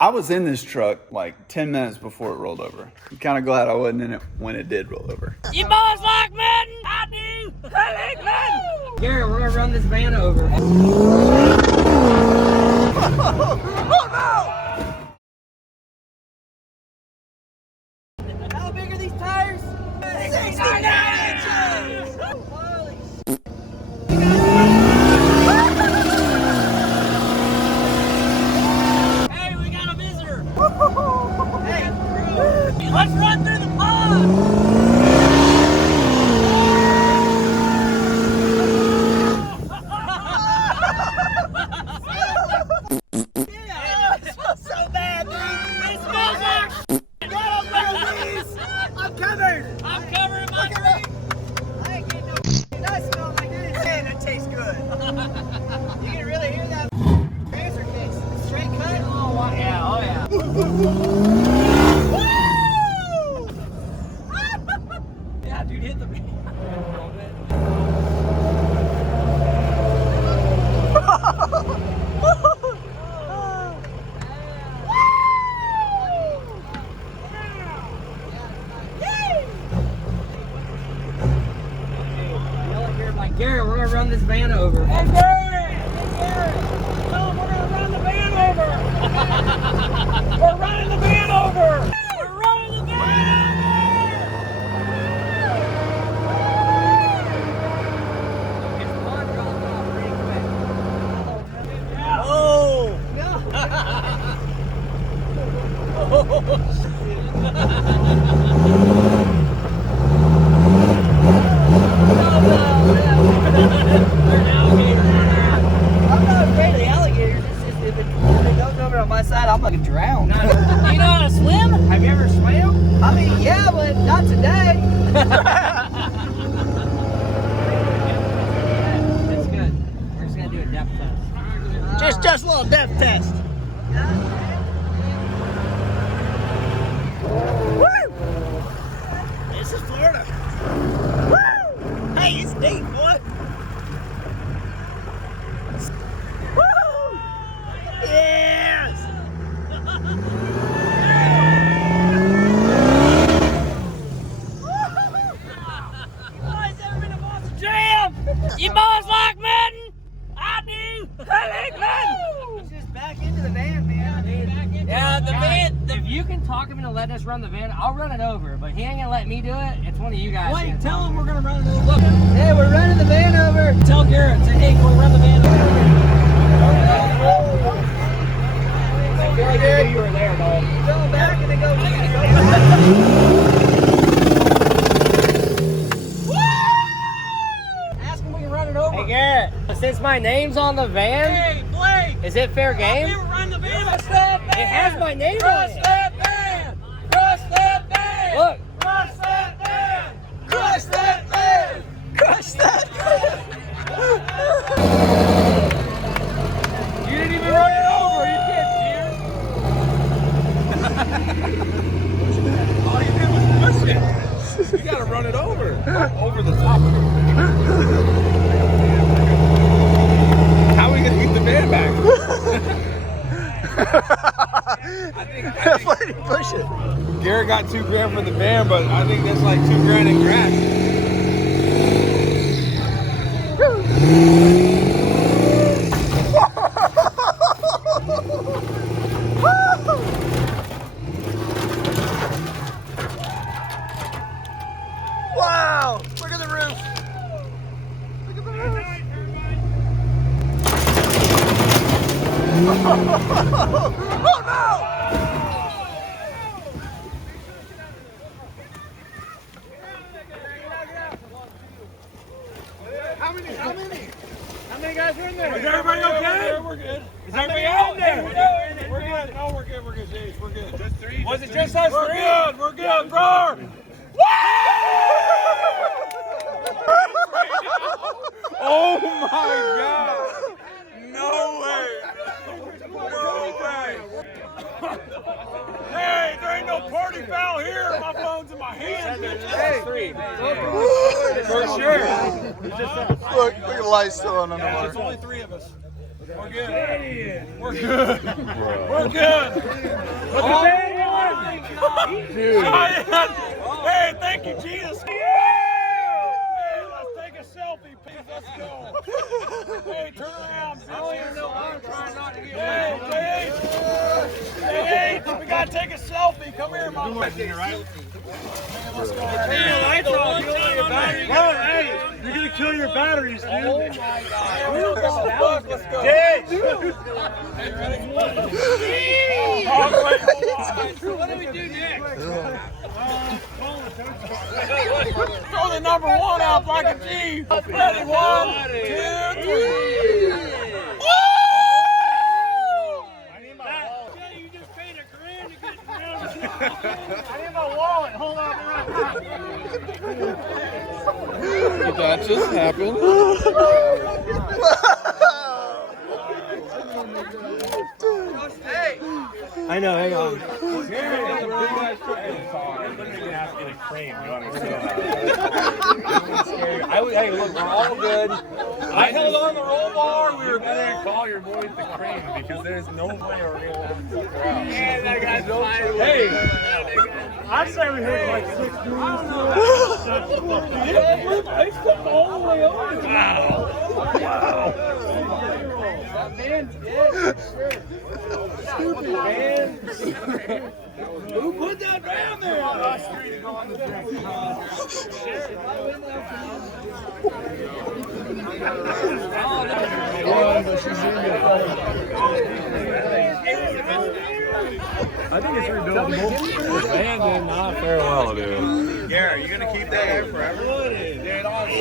I was in this truck like 10 minutes before it rolled over. I'm kind of glad I wasn't in it when it did roll over. You boys like men? I do. I like men. Garrett, we're gonna run this van over. Oh no! How big are these tires? 69 inches! Holy shit. Hey, we got a visitor. Hey, Let's run through the pond. so bad, dude. It smells like I'm covered. I'm covering my drink. I ain't getting no that smell like this. Man, that tastes good. You can really hear that razor case. Straight cut. Oh, yeah, oh yeah. Yeah, dude, hit the beat. Garrett, we're gonna run this van over. Hey, Gary! Tell him we're gonna run the van over! We're running the van over! We're running the van I'm not afraid of the alligators. It's just if it goes over on my side, I'm gonna drown. You know how to swim? Have you ever swam? I mean, yeah, but not today. That's good. We're just gonna do a depth test. Just a little depth test. Woo! This is Florida. Woo! Hey, it's deep, boy. Woo! Yes! Jam! You boys like men? I do! I like men! Let's just back into the van, man. Yeah, the van. If you can talk him into letting us run the van, I'll run it over. But he ain't gonna let me do it. It's one of you guys. Wait, tell him we're gonna run it over. Look, Hey, we're running the van over. tell Garrett, say, hey, we'll run the van over. I feel like you were there, dog. Go back and then go back. Ask him we can run it over. Hey, Garrett, since my name's on the van, Hey, Blake! is it fair game? We'll run the van. Crush that van! It has my name on Crush it. that van! Crush that van! Look. Crush that van! Crush that van! Crush that! You didn't even run it over. You can't cheer. All you did was push it. You gotta run it over. Over the top of it. How are we gonna get the van back? That's why you push it. Garrett got $2,000 for the van, but I think that's like $2,000 in grass. Wow! Look at the roof. Look at the roof. Oh no! How many? How many guys are in there? Is everybody okay? We're good. Is everybody out there? We're good. No, we're good. We're good. James, we're good. Just three. Was it just us We're three? good. We're good. Roar! Oh my God! No way! No way! Hey, there ain't no party foul here. My phone's in my hand. Hey, For sure. Look at the lights still on Yeah, underwater. it's only three of us. We're good. We're good. We're good. But the band won. Dude. Hey, thank you, Jesus. Hey, let's take a selfie, please. Let's go. Hey, turn around. I don't even know. I'm trying not to get Hey, JH, we gotta take a selfie. Come here, Mom. Right? Hey, let's go. Hey, you're gonna kill your batteries, dude. Oh my God. Let's go. JH. What do we do next? Throw the number 1 out like a G. Ready, 1, 2, 3. Woo! I need my wallet. Jay, you just paid $1,000 to get around. I need my wallet. Hold on. Did that just happen? I know, hang on. Hey, look, we're all good. I held on the roll bar. We were gonna call your boys the crane because there's no way we're gonna let them suck her out. Yeah, that guy's flying. Hey, I say we hit like 6 dudes. They stepped all the way over. Wow. Wow. That man's dead for sure. Stupid man. Who put that down there? I think it's rebuildable. Man did not fare well, dude. Yeah, you're gonna keep that here forever? Dude, I'm so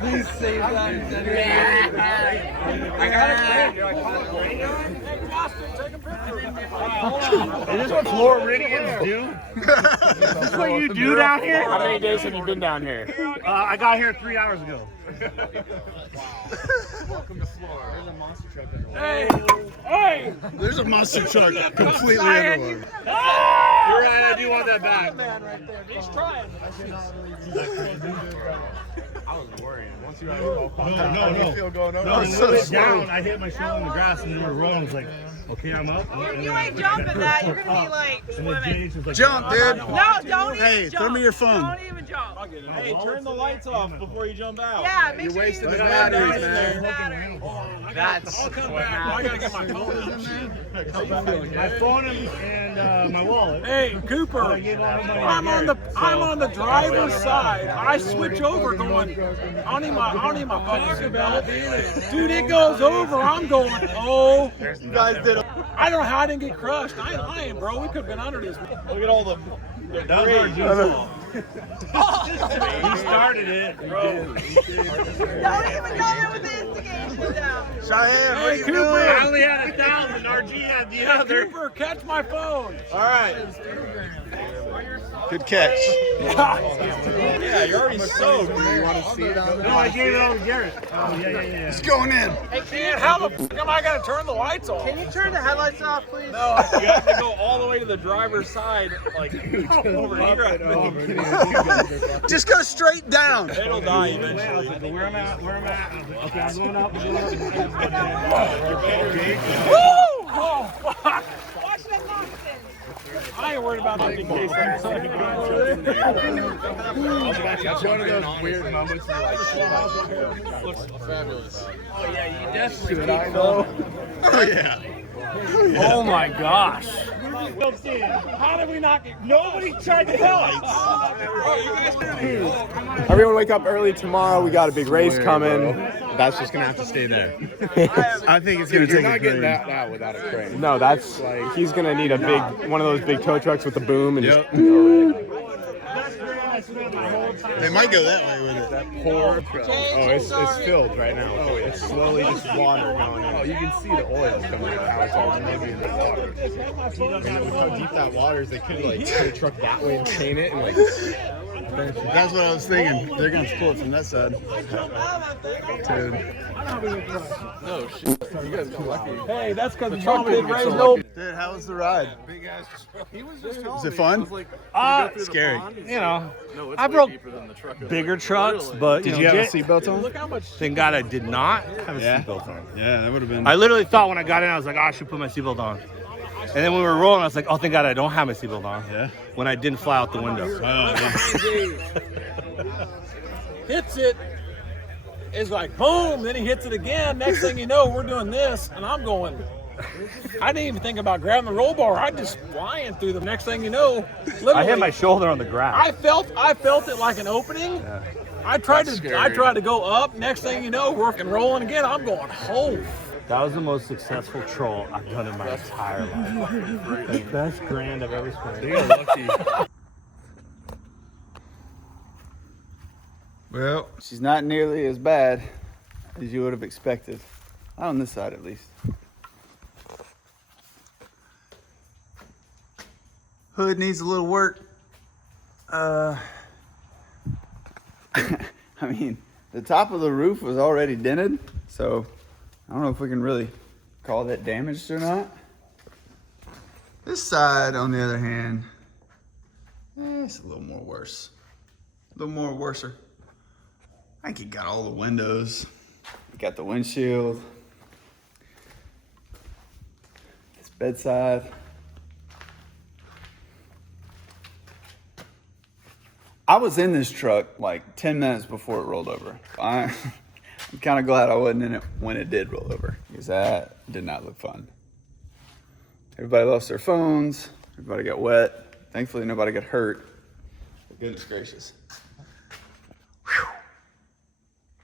Please save that. I got it. Is this what Floridians do? Is this what you do down here? How many days have you been down here? I got here 3 hours ago. Welcome to Florida. There's a monster truck underway. Hey! Hey! There's a monster truck completely underwater. You're right, I do want that back. He's trying. I was worried. Once you No. going over. No, when we went down, I hit my shoulder in the grass and we were rolling. I was like, okay, I'm up. You ain't jumping that. You're gonna be like And then swimming. JH was like, Jump, dude. No, don't even Hey, jump. throw me your phone. Don't even jump. Hey, turn the lights off before you jump out. Yeah, make You're sure wasting you the turn batteries, the man. batteries. I'll come back. I gotta get my phone. My phone and my wallet. Hey, Cooper. I'm on the driver's side. I switch over going. I don't need my fucking belt. Dude, it goes over. I'm going. Oh, You guys did a I don't know how I didn't get crushed. I ain't lying, bro. We could have been under this. Look at all the That was our diesel. He started it, bro. Don't even go in with the instigation down. Cheyenne, what are Hey, you Cooper. doing? I only had 1,000. RG had the other. Cooper, catch my phone. All right. Good catch. Yeah, you're already soaked. You want to see it on No, I gave it all to Garrett. Oh, yeah. It's going in. Hey, man, how the f am I going to turn the lights off? Can you turn the headlights off, please? No, you have to go all the way to the driver's side, like over here. Just go straight down. It'll die eventually. Where I'm at. Okay, I'm going up. Woo! Oh, fuck. Watch that nonsense. I ain't worried about that big case. It's one of those weird moments where looks fabulous. Oh, yeah, you definitely I know. Oh, yeah. Oh, my gosh. How did we not get... Nobody tried to help. Everyone wake up early tomorrow. We got a big race coming. That's just going to have to stay there. I think it's going to take a getting that out without a crane. No, that's he's gonna need a big one of those big tow trucks with the boom and Yep. They might go that way with it. That poor truck. oh, it's filled right now. Oh, yeah. It's slowly just water going in. Oh, you can see the oil coming out. How it's all maybe in the water. And look how deep that water is. They could like put a truck that way and chain it and like. That's what I was thinking. They're gonna pull it from that side. Dude. No shit. You guys are lucky. Hey, that's because the truck mama didn't didn't get raise so no. lucky. Dude, how was the ride? Big ass truck. He was just Was it fun? Scary. You know, No, it's I way broke deeper than the truck. bigger trucks, but Did you have a seatbelt on? Look how much. thank God I did not have a Yeah. seatbelt on. Yeah, that would have been. I literally thought when I got in, I was like, oh, I should put my seatbelt on. And then when we were rolling, I was like, oh, thank God I don't have my seatbelt on. Yeah. When I didn't fly out the window. Hits it. It's like boom. Then he hits it again. Next thing you know, we're doing this, and I'm going. I didn't even think about grabbing the roll bar. I just flying through the. Next thing you know, literally, I hit my shoulder on the ground. I felt it like an opening. Yeah. I tried to go up. Next thing you know, working rolling again. I'm going, oh. That was the most successful troll I've done in my entire life. The best grand I've ever spent. They are lucky. Well, she's not nearly as bad as you would have expected. Not on this side, at least. Hood needs a little work. I mean, the top of the roof was already dented, so I don't know if we can really call that damaged or not. This side, on the other hand, it's a little more worse. A little more worser. I think he got all the windows. He got the windshield. This bedside. I was in this truck like 10 minutes before it rolled over. I'm kind of glad I wasn't in it when it did roll over, because that did not look fun. Everybody lost their phones. Everybody got wet. Thankfully, nobody got hurt. But goodness gracious. Whew.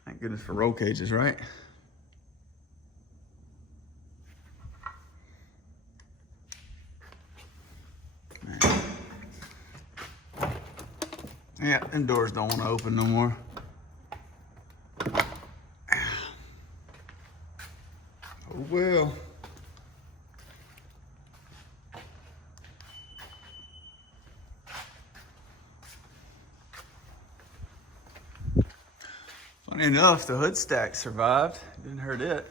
Thank goodness for roll cages, right? Yeah, them doors don't want to open no more. Oh well. Funny enough, the hood stack survived. Didn't hurt it.